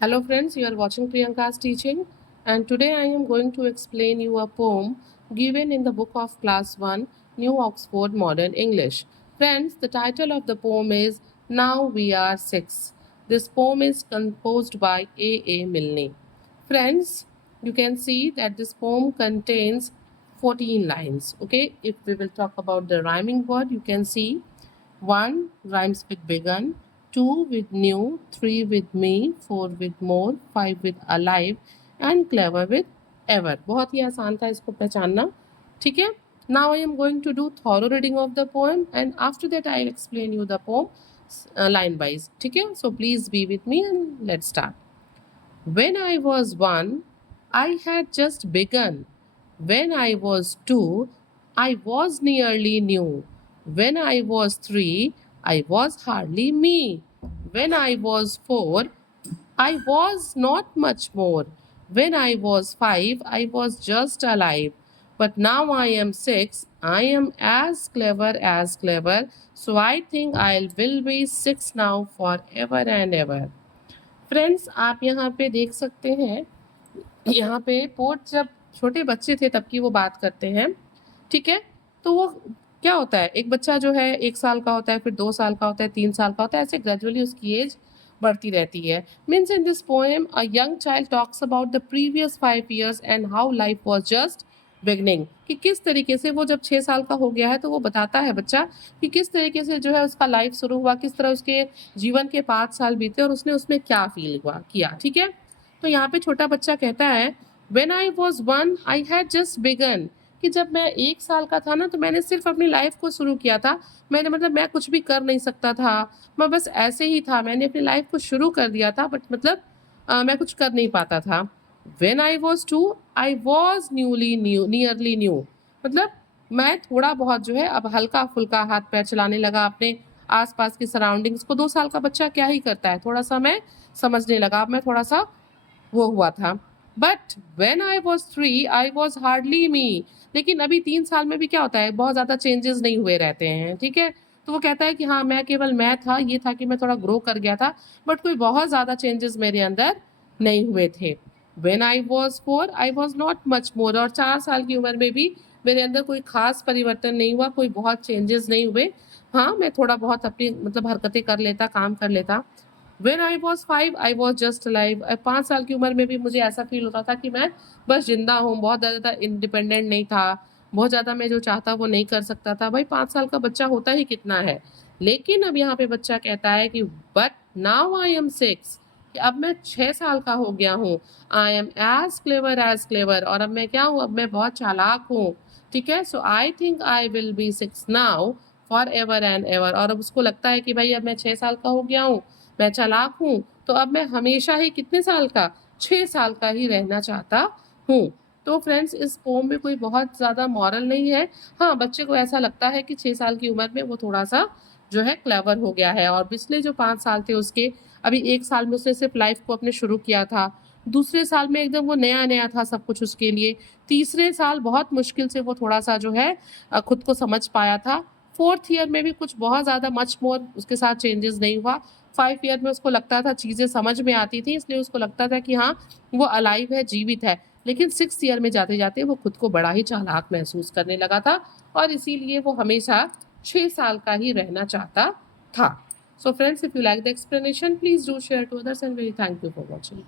Hello friends, you are watching Priyanka's teaching and today I am going to explain you a poem given in the book of class 1 New Oxford Modern English. Friends, the title of the poem is Now We Are Six. This poem is composed by A. Milne. Friends, you can see that this poem contains 14 lines. Okay, if we will talk about the rhyming word, you can see 1 rhymes with begun, 2 with new, 3 with me, 4 with more, 5 with alive and clever with ever. बहुत ही आसान था इसको पहचानना. ठीक है. Now I am going to do thorough reading of the poem and after that I will explain you the poem line wise. ठीक है. So please be with me and let's start. When I was 1, I had just begun. When I was 2, I was nearly new. When I was 3, I was hardly me. When I was 4, I was not much more. When I was 5, I was just alive. But now I am 6, I am as clever. So I think I will be 6 now forever and ever. Friends आप यहाँ पे देख सकते हैं, यहाँ पे pot जब छोटे बच्चे थे तब की वो बात करते हैं. ठीक है. तो वो क्या होता है, एक बच्चा जो है 1 साल का होता है, फिर 2 साल का होता है, 3 साल का होता है, ऐसे ग्रेजुअली उसकी एज बढ़ती रहती है. Means in this poem a young child talks about the previous 5 years and how life was just beginning. कि किस तरीके से वो जब 6 साल का हो गया है तो वो बताता है बच्चा कि किस तरीके से जो है उसका लाइफ शुरू हुआ, किस तरह उसके जीवन के 5 साल बीते और उसने उसमें क्या फील हुआ किया. ठीक है. तो यहाँ पे छोटा बच्चा कहता है When I was 1, I had just begun. कि जब मैं 1 साल का था ना तो मैंने सिर्फ अपनी लाइफ को शुरू किया था. मैंने मतलब मैं कुछ भी कर नहीं सकता था, मैं बस ऐसे ही था, मैंने अपनी लाइफ को शुरू कर दिया था बट मतलब मैं कुछ कर नहीं पाता था. When I was 2, I was nearly new. मतलब मैं थोड़ा बहुत जो है अब हल्का फुल्का हाथ पैर चलाने लगा, अपने आसपास की सराउंडिंग्स को. 2 साल का बच्चा क्या ही करता है, थोड़ा सा मैं समझने लगा, अब मैं थोड़ा सा वो हुआ था. But when I was 3, I was hardly me. लेकिन अभी 3 साल में भी क्या होता है, बहुत ज़्यादा चेंजेस नहीं हुए रहते हैं. ठीक है. तो वो कहता है कि हाँ मैं केवल मैं था, ये था कि मैं थोड़ा ग्रो कर गया था बट कोई बहुत ज़्यादा चेंजेस मेरे अंदर नहीं हुए थे. When I was 4, I was not much more. और 4 साल की उम्र में भी मेरे अंदर कोई खास परिवर्तन नहीं हुआ, कोई बहुत चेंजेस नहीं हुए. हाँ मैं थोड़ा बहुत अपनी मतलब हरकतें कर लेता, काम कर लेता. When I was 5, I was just alive. 5 साल की उम्र में भी मुझे ऐसा फील होता था कि मैं बस जिंदा हूँ, बहुत ज़्यादा इंडिपेंडेंट नहीं था, बहुत ज़्यादा मैं जो चाहता वो नहीं कर सकता था. भाई 5 साल का बच्चा होता ही कितना है. लेकिन अब यहाँ पे बच्चा कहता है कि बट नाउ आई एम 6, कि अब मैं 6 साल का हो गया हूँ. I am as clever. और अब मैं क्या हूँ, अब मैं बहुत चालाक हूँ. ठीक है. So I think I will be 6 now forever and ever. और अब उसको लगता है कि भाई अब मैं 6 साल का हो गया हूँ, मैं चालाक हूँ, तो अब मैं हमेशा ही कितने साल का, 6 साल का ही रहना चाहता हूँ. तो फ्रेंड्स इस पोम में कोई बहुत ज़्यादा मॉरल नहीं है. हाँ बच्चे को ऐसा लगता है कि 6 साल की उम्र में वो थोड़ा सा जो है क्लेवर हो गया है और पिछले जो 5 साल थे उसके, अभी 1 साल में उसने सिर्फ लाइफ को अपने शुरू किया था, दूसरे साल में एकदम वो नया था सब कुछ उसके लिए, तीसरे साल बहुत मुश्किल से वो थोड़ा सा जो है खुद को समझ पाया था. 4th ईयर में भी कुछ बहुत ज़्यादा मच मोर उसके साथ चेंजेस नहीं हुआ. 5 ईयर में उसको लगता था चीज़ें समझ में आती थी, इसलिए उसको लगता था कि हाँ वो अलाइव है, जीवित है. लेकिन 6th ईयर में जाते जाते वो खुद को बड़ा ही चालाक महसूस करने लगा था और इसीलिए वो हमेशा 6 साल का ही रहना चाहता था. So friends, if you like the explanation please do share to others and very thank you for watching.